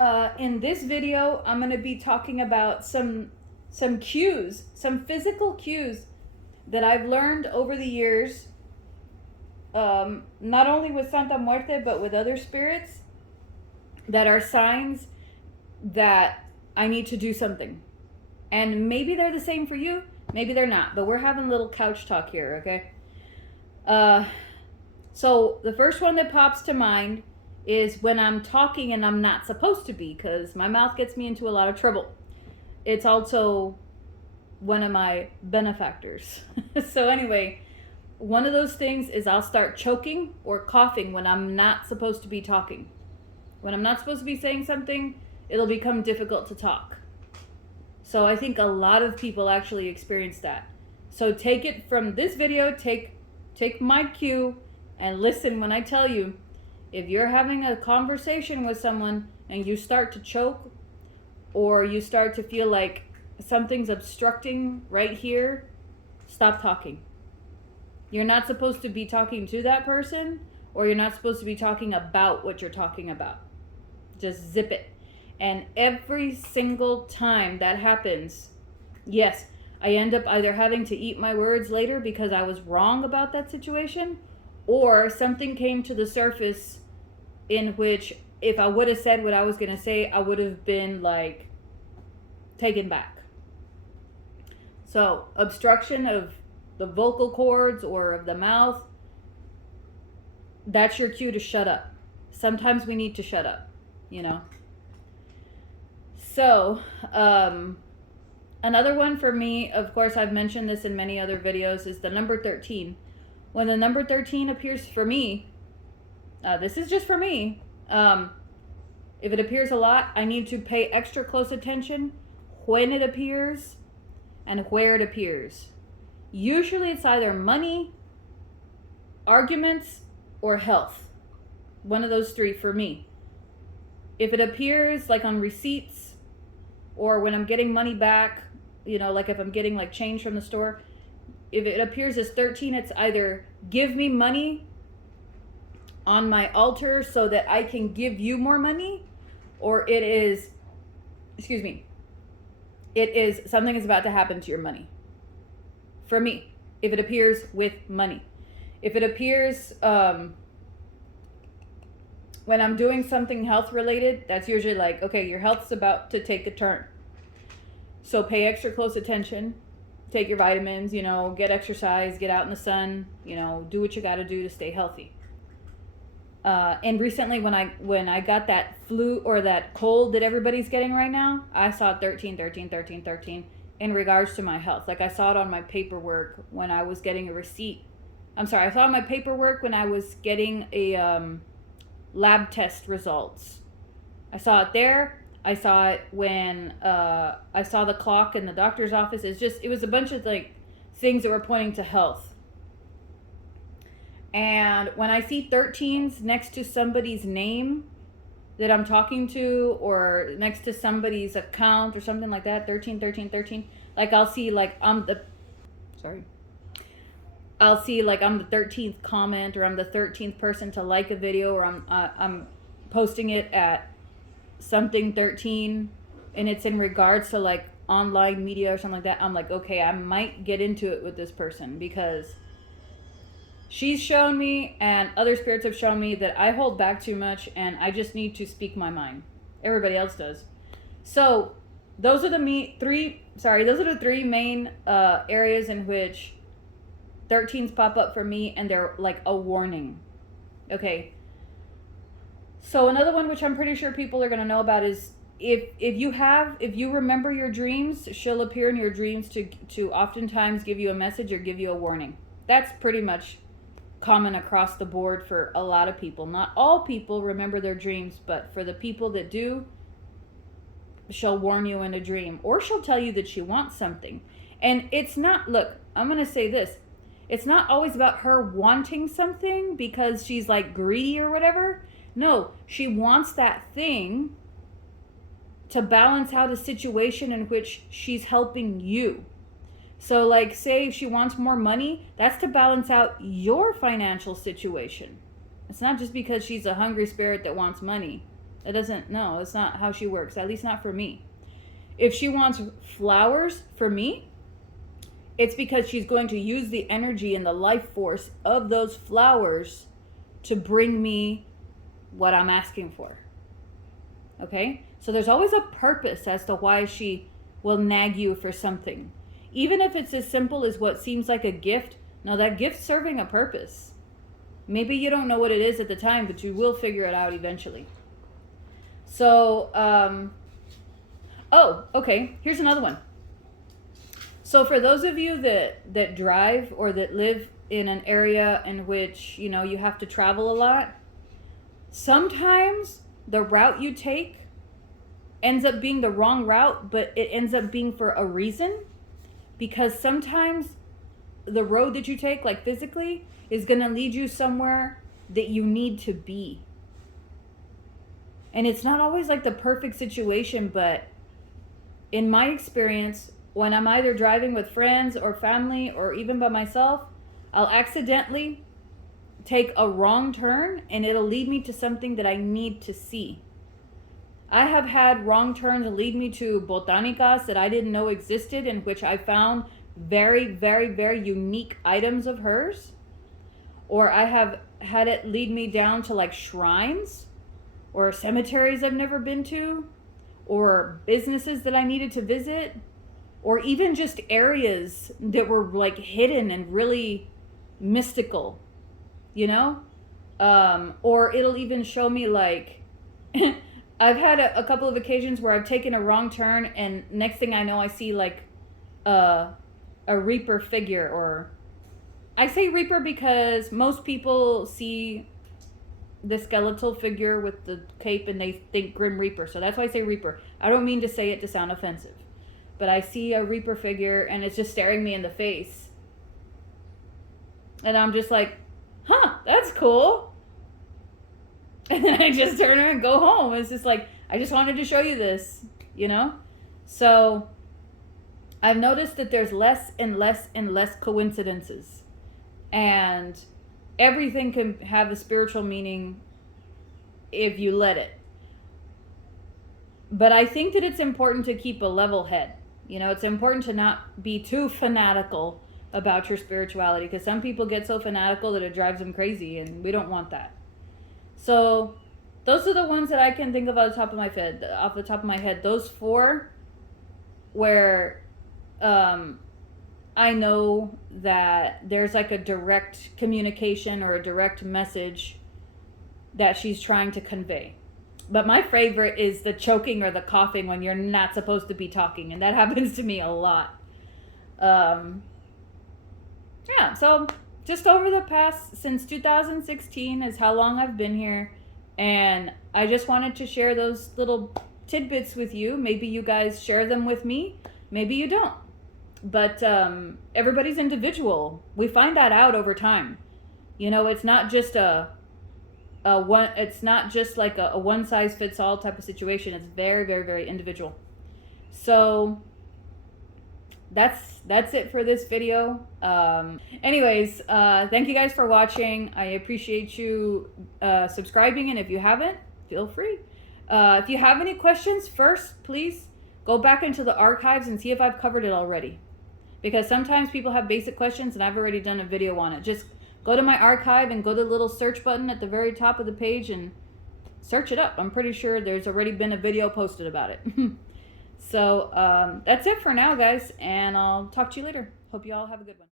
In this video, I'm going to be talking about some cues, some physical cues that I've learned over the years, not only with Santa Muerte, but with other spirits, that are signs that I need to do something. And maybe they're the same for you, maybe they're not, but we're having a little couch talk here, okay? So the first one that pops to mind is when I'm talking and I'm not supposed to be, because my mouth gets me into a lot of trouble. It's also one of my benefactors. So anyway, one of those things is I'll start choking or coughing when I'm not supposed to be talking. When I'm not supposed to be saying something, it'll become difficult to talk. So I think a lot of people actually experience that. So take it from this video, take my cue and listen when I tell you. If you're having a conversation with someone and you start to choke, or you start to feel like something's obstructing right here, stop talking. You're not supposed to be talking to that person, or you're not supposed to be talking about what you're talking about. Just zip it. And every single time that happens, yes, I end up either having to eat my words later because I was wrong about that situation, or something came to the surface in which if I would have said what I was going to say, I would have been like taken back. So obstruction of the vocal cords or of the mouth, that's your cue to shut up. Sometimes we need to shut up, you know. So another one for me, of course I've mentioned this in many other videos, is the number 13. When the number 13 appears for me, this is just for me, if it appears a lot, I need to pay extra close attention when it appears and where it appears. Usually it's either money, arguments, or health. One of those three for me. If it appears like on receipts, or when I'm getting money back, you know, like if I'm getting like change from the store, if it appears as 13, it's either give me money on my altar so that I can give you more money, or it is something is about to happen to your money. For me, if it appears with money. If it appears when I'm doing something health related, that's usually like, okay, your health's about to take a turn. So pay extra close attention. Take your vitamins, you know, get exercise, get out in the sun, you know, do what you got to do to stay healthy. And recently when I got that flu or that cold that everybody's getting right now, I saw 13 in regards to my health. Like I saw it on my paperwork when I was getting a receipt. I saw it on my paperwork when I was getting a lab test results. I saw it there. I saw it when I saw the clock in the doctor's office. It was a bunch of like things that were pointing to health. And when I see 13s next to somebody's name that I'm talking to, or next to somebody's account or something like that, 13, like I'll see like I'm the 13th comment, or I'm the 13th person to like a video, or I'm posting it at something 13, and it's in regards to like online media or something like that. I'm like, okay, I might get into it with this person because she's shown me and other spirits have shown me that I hold back too much and I just need to speak my mind. Everybody else does. So those are the three main areas in which 13s pop up for me, and they're like a warning. Okay. So another one which I'm pretty sure people are going to know about is if you remember your dreams, she'll appear in your dreams to oftentimes give you a message or give you a warning. That's pretty much common across the board for a lot of people. Not all people remember their dreams, but for the people that do, she'll warn you in a dream, or she'll tell you that she wants something. And it's not, look, I'm going to say this. It's not always about her wanting something because she's like greedy or whatever. No, she wants that thing to balance out a situation in which she's helping you. So like say if she wants more money, that's to balance out your financial situation. It's not just because she's a hungry spirit that wants money. It doesn't, no, it's not how she works, at least not for me. If she wants flowers for me, it's because she's going to use the energy and the life force of those flowers to bring me what I'm asking for. Okay? So there's always a purpose as to why she will nag you for something. Even if it's as simple as what seems like a gift, no, that gift's serving a purpose. Maybe you don't know what it is at the time, but you will figure it out eventually. So, oh, okay, here's another one. So for those of you that drive or that live in an area in which, you know, you have to travel a lot, sometimes the route you take ends up being the wrong route, but it ends up being for a reason. Because sometimes the road that you take, like physically, is going to lead you somewhere that you need to be. And it's not always like the perfect situation, but in my experience, when I'm either driving with friends or family or even by myself, I'll accidentally take a wrong turn and it'll lead me to something that I need to see. I have had wrong turns lead me to botanicas that I didn't know existed, in which I found very, very, very unique items of hers. Or I have had it lead me down to like shrines or cemeteries I've never been to, or businesses that I needed to visit, or even just areas that were like hidden and really mystical, you know? Or it'll even show me like... I've had a couple of occasions where I've taken a wrong turn, and next thing I know, I see like a reaper figure. Or I say reaper because most people see the skeletal figure with the cape and they think Grim Reaper. So that's why I say reaper. I don't mean to say it to sound offensive, but I see a reaper figure and it's just staring me in the face. And I'm just like, huh, that's cool. And then I just turn around and go home. It's just like, I just wanted to show you this, you know? So I've noticed that there's less and less and less coincidences. And everything can have a spiritual meaning if you let it. But I think that it's important to keep a level head. You know, it's important to not be too fanatical about your spirituality, because some people get so fanatical that it drives them crazy, and we don't want that. So those are the ones that I can think of off the top of my head. Those four where I know that there's like a direct communication or a direct message that she's trying to convey. But my favorite is the choking or the coughing when you're not supposed to be talking. And that happens to me a lot. Yeah, so just over the past, since 2016 is how long I've been here. And I just wanted to share those little tidbits with you. Maybe you guys share them with me. Maybe you don't. But everybody's individual. We find that out over time. You know, it's not just it's not just like a one size fits all type of situation. It's very, very, very individual. So that's it for this video. Anyways, thank you guys for watching. I appreciate you subscribing, and if you haven't, feel free. If you have any questions, first, please go back into the archives and see if I've covered it already. Because sometimes people have basic questions and I've already done a video on it. Just go to my archive and go to the little search button at the very top of the page and search it up. I'm pretty sure there's already been a video posted about it. So that's it for now, guys, and I'll talk to you later. Hope you all have a good one.